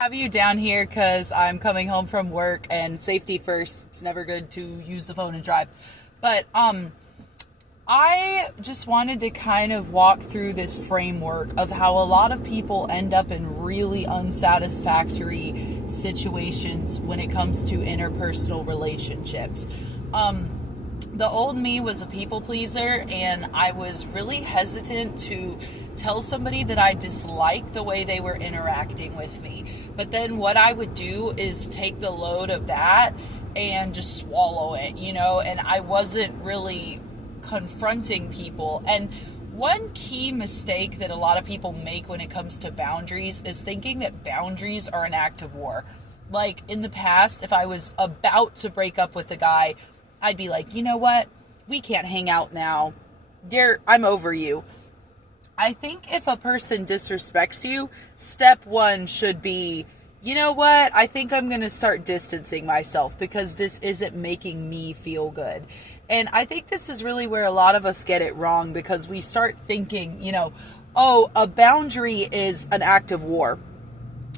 Have you down here because I'm coming home from work and safety first. It's never good to use the phone and drive. But I just wanted to kind of walk through this framework of how a lot of people end up in really unsatisfactory situations when it comes to interpersonal relationships. The old me was a people pleaser, and I was really hesitant to tell somebody that I disliked the way they were interacting with me. But then what I would do is take the load of that and just swallow it, and I wasn't really confronting people. And one key mistake that a lot of people make when it comes to boundaries is thinking that boundaries are an act of war. Like in the past, if I was about to break up with a guy, I'd be like, you know what? We can't hang out now. I'm over you. I think if a person disrespects you, step one should be, you know what? I think I'm going to start distancing myself because this isn't making me feel good. And I think this is really where a lot of us get it wrong, because we start thinking, oh, a boundary is an act of war.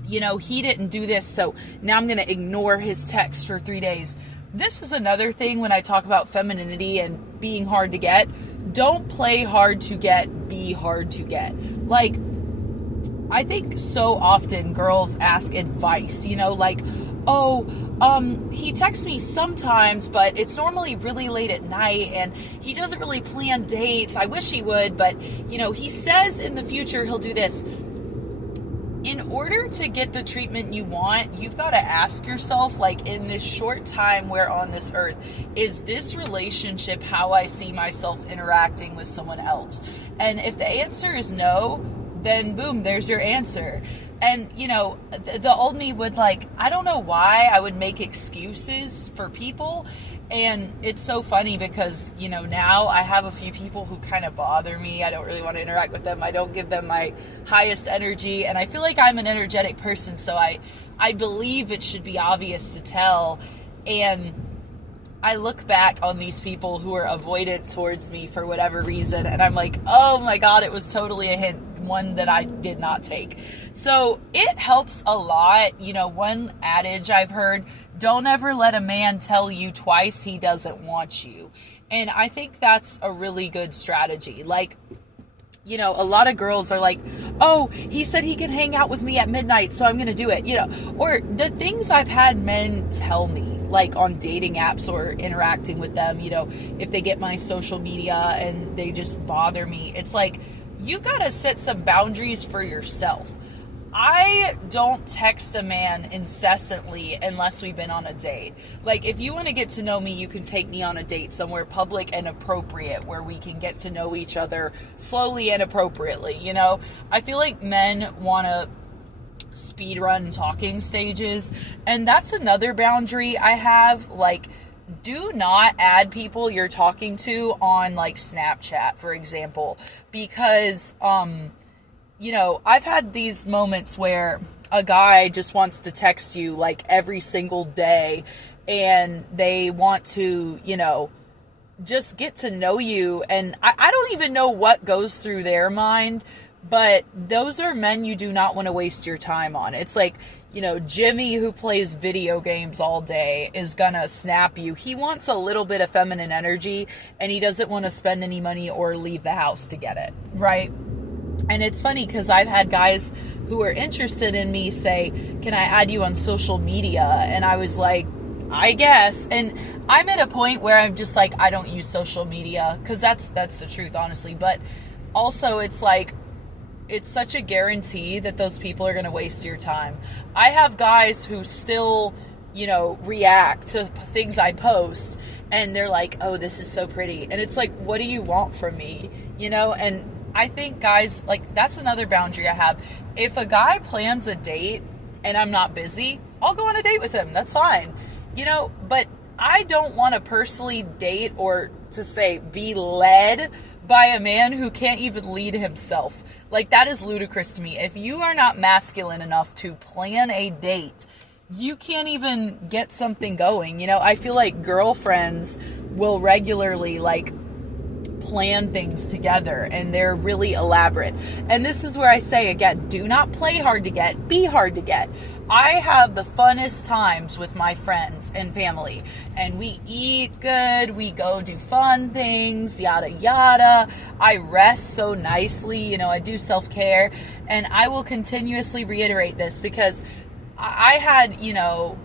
He didn't do this, so now I'm going to ignore his text for 3 days. This is another thing when I talk about femininity and being hard to get. Don't play hard to get, be hard to get. Like, I think so often girls ask advice, he texts me sometimes, but it's normally really late at night and he doesn't really plan dates. I wish he would, but, he says in the future he'll do this. In order to get the treatment you want, you've got to ask yourself, like, in this short time we're on this earth, is this relationship how I see myself interacting with someone else? And if the answer is no, then boom, there's your answer. And, the old me would, I don't know why I would make excuses for people. And it's so funny because, now I have a few people who kind of bother me. I don't really want to interact with them. I don't give them my highest energy. And I feel like I'm an energetic person, so I believe it should be obvious to tell. And I look back on these people who are avoidant towards me for whatever reason, and I'm like, oh my God, it was totally a hint, one that I did not take. So it helps a lot. One adage I've heard, don't ever let a man tell you twice he doesn't want you. And I think that's a really good strategy. A lot of girls are like, oh, he said he can hang out with me at midnight, so I'm going to do it, or the things I've had men tell me, like on dating apps or interacting with them, if they get my social media and they just bother me, it's like, you've got to set some boundaries for yourself. I don't text a man incessantly unless we've been on a date. Like, if you want to get to know me, you can take me on a date somewhere public and appropriate where we can get to know each other slowly and appropriately, I feel like men want to speed run talking stages, and that's another boundary I have. Like, do not add people you're talking to on, Snapchat, for example, because, I've had these moments where a guy just wants to text you, every single day, and they want to, just get to know you, and I don't even know what goes through their mind, but those are men you do not want to waste your time on. It's like, Jimmy, who plays video games all day, is gonna snap you. He wants a little bit of feminine energy, and he doesn't want to spend any money or leave the house to get it, right? And it's funny because I've had guys who are interested in me say, can I add you on social media? And I was like, I guess. And I'm at a point where I'm just like, I don't use social media, because that's the truth, honestly. But also, it's like, it's such a guarantee that those people are going to waste your time. I have guys who still, react to things I post, and they're like, oh, this is so pretty. And it's like, what do you want from me? And I think guys, that's another boundary I have. If a guy plans a date and I'm not busy, I'll go on a date with him. That's fine. But I don't want to personally date, or to say be led by, a man who can't even lead himself. That is ludicrous to me. If you are not masculine enough to plan a date, you can't even get something going. I feel like girlfriends will regularly, plan things together, and they're really elaborate. And this is where I say again, do not play hard to get, be hard to get. I have the funnest times with my friends and family, and we eat good, we go do fun things, yada yada. I rest so nicely, I do self-care, and I will continuously reiterate this because I had,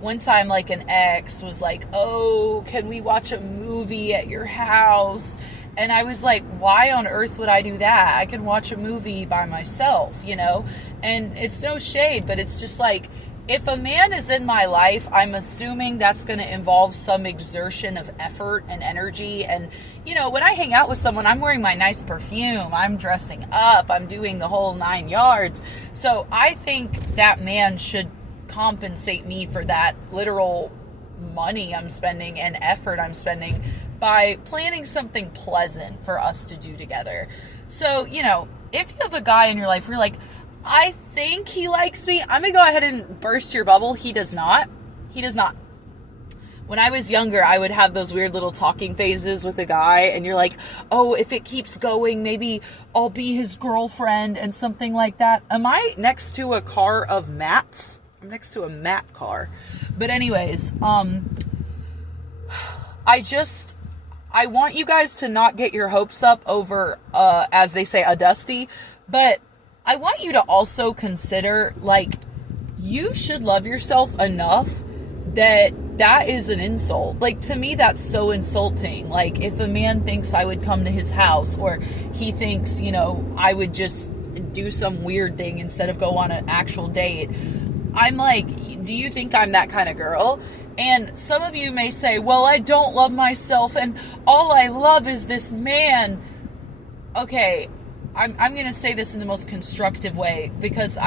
one time like an ex was like, oh, can we watch a movie at your house? And I was like, why on earth would I do that? I can watch a movie by myself, and it's no shade, but it's just like, if a man is in my life, I'm assuming that's going to involve some exertion of effort and energy. And, when I hang out with someone, I'm wearing my nice perfume, I'm dressing up, I'm doing the whole 9 yards. So I think that man should compensate me for that literal money I'm spending and effort I'm spending by planning something pleasant for us to do together. So, if you have a guy in your life where you're like, I think he likes me, I'm going to go ahead and burst your bubble. He does not. He does not. When I was younger, I would have those weird little talking phases with a guy, and you're like, oh, if it keeps going, maybe I'll be his girlfriend and something like that. Am I next to a car of mats? I'm next to a mat car. But anyways, I want you guys to not get your hopes up over, as they say, a dusty, but I want you to also consider, you should love yourself enough that is an insult. To me, that's so insulting. If a man thinks I would come to his house, or he thinks, I would just do some weird thing instead of go on an actual date, I'm like, do you think I'm that kind of girl? And some of you may say, well, I don't love myself, and all I love is this man. Okay, I'm going to say this in the most constructive way, because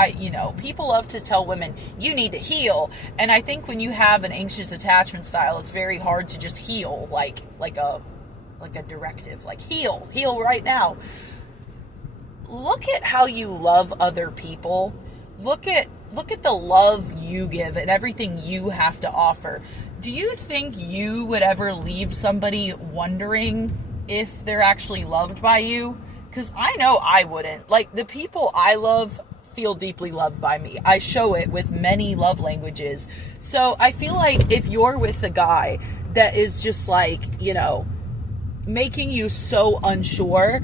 people love to tell women, you need to heal. And I think when you have an anxious attachment style, it's very hard to just heal like a directive, heal right now. Look at how you love other people. Look at the love you give and everything you have to offer. Do you think you would ever leave somebody wondering if they're actually loved by you? Because I know I wouldn't. The people I love feel deeply loved by me. I show it with many love languages. So I feel like if you're with a guy that is just making you so unsure,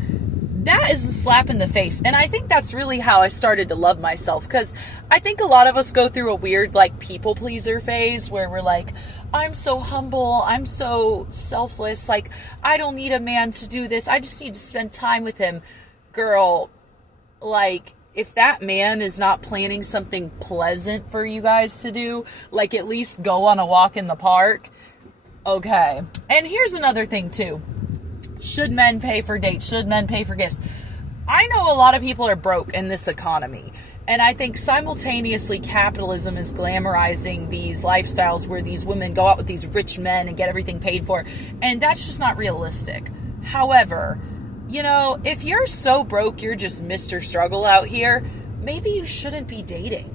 that is a slap in the face. And I think that's really how I started to love myself, because I think a lot of us go through a weird people pleaser phase where we're like, I'm so humble, I'm so selfless, I don't need a man to do this, I just need to spend time with him. Girl, if that man is not planning something pleasant for you guys to do, at least go on a walk in the park, okay. And here's another thing too. Should men pay for dates? Should men pay for gifts? I know a lot of people are broke in this economy. And I think simultaneously capitalism is glamorizing these lifestyles where these women go out with these rich men and get everything paid for. And that's just not realistic. However, if you're so broke, you're just Mr. Struggle out here, maybe you shouldn't be dating,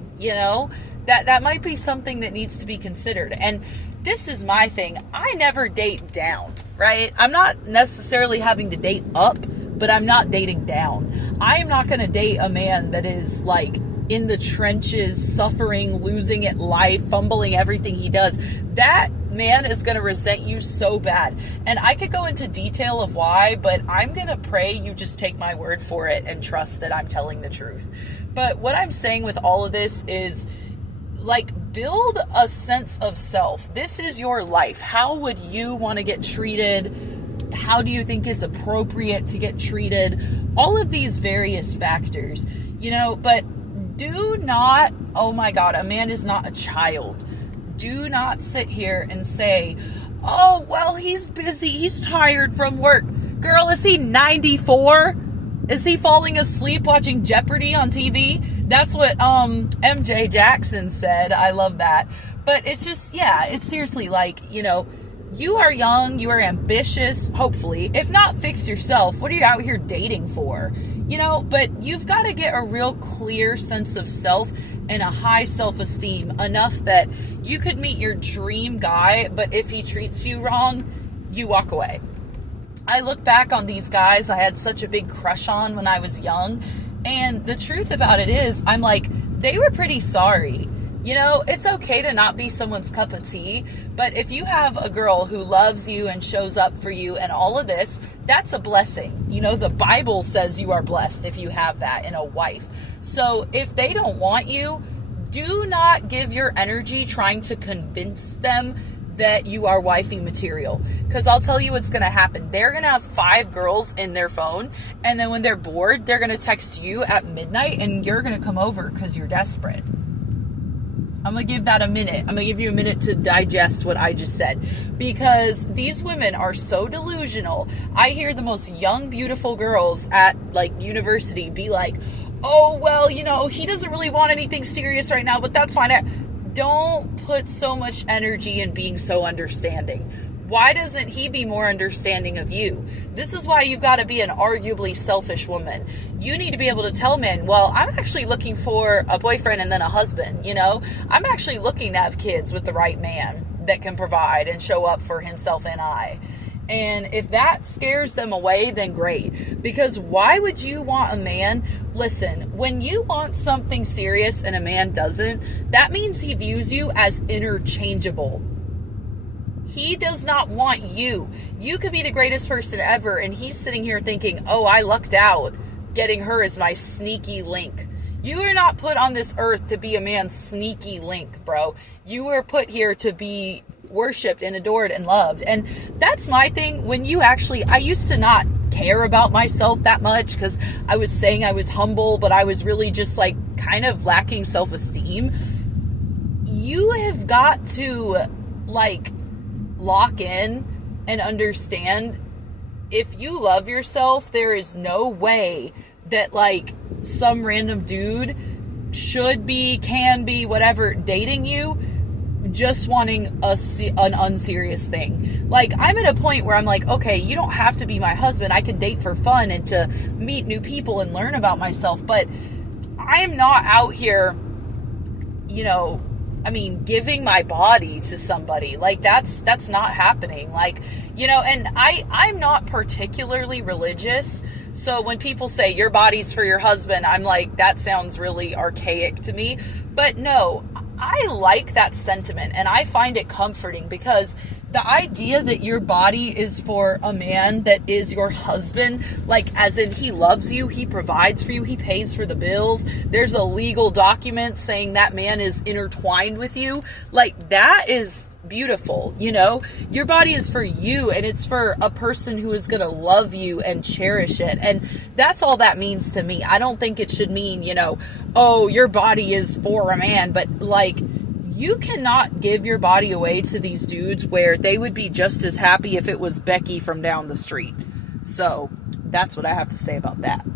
That might be something that needs to be considered. And this is my thing. I never date down, right? I'm not necessarily having to date up, but I'm not dating down. I am not going to date a man that is in the trenches, suffering, losing at life, fumbling everything he does. That man is going to resent you so bad. And I could go into detail of why, but I'm going to pray you just take my word for it and trust that I'm telling the truth. But what I'm saying with all of this is, build a sense of self. This is your life. How would you want to get treated? How do you think is appropriate to get treated? All of these various factors, but do not, oh my God, a man is not a child. Do not sit here and say, oh, well, he's busy, he's tired from work. Girl, is he 94? Is he falling asleep watching Jeopardy on TV? That's what MJ Jackson said. I love that. But it's just, it's seriously you are young, you are ambitious, hopefully. If not, fix yourself. What are you out here dating for? But you've got to get a real clear sense of self and a high self-esteem, enough that you could meet your dream guy, but if he treats you wrong, you walk away. I look back on these guys I had such a big crush on when I was young, and the truth about it is, I'm like, they were pretty sorry. You know, it's okay to not be someone's cup of tea, but if you have a girl who loves you and shows up for you and all of this, that's a blessing. You know, the Bible says you are blessed if you have that in a wife. So if they don't want you, do not give your energy trying to convince them that you are wifey material, because I'll tell you what's going to happen. They're going to have 5 girls in their phone, and then when they're bored, they're going to text you at midnight, and you're going to come over because you're desperate. I'm going to give that a minute. I'm going to give you a minute to digest what I just said, because these women are so delusional. I hear the most young, beautiful girls at like university be like, oh, well, you know, he doesn't really want anything serious right now, but that's fine. Don't put so much energy in being so understanding. Why doesn't he be more understanding of you? This is why you've got to be an arguably selfish woman. You need to be able to tell men, well, I'm actually looking for a boyfriend and then a husband, you know? I'm actually looking to have kids with the right man that can provide and show up for himself and I. And if that scares them away, then great. Because why would you want a man? Listen, when you want something serious and a man doesn't, that means he views you as interchangeable. He does not want you. You could be the greatest person ever, and he's sitting here thinking, oh, I lucked out getting her as my sneaky link. You are not put on this earth to be a man's sneaky link, bro. You were put here to be worshipped and adored and loved. And that's my thing. When you actually, I used to not care about myself that much because I was saying I was humble, but I was really just like kind of lacking self-esteem. You have got to like lock in and understand, if you love yourself, there is no way that like some random dude should be, can be, whatever, dating you just wanting an unserious thing. Like, I'm at a point where I'm like, okay, you don't have to be my husband. I can date for fun and to meet new people and learn about myself, but I am not out here, you know, I mean, giving my body to somebody. Like, that's not happening. Like, you know, and I'm not particularly religious. So when people say your body's for your husband, I'm like, that sounds really archaic to me. But no, I like that sentiment and I find it comforting, because the idea that your body is for a man that is your husband, like as in he loves you, he provides for you, he pays for the bills, there's a legal document saying that man is intertwined with you, like that is beautiful. You know, your body is for you, and it's for a person who is going to love you and cherish it. And that's all that means to me. I don't think it should mean, you know, oh, your body is for a man, but like, you cannot give your body away to these dudes where they would be just as happy if it was Becky from down the street. So that's what I have to say about that.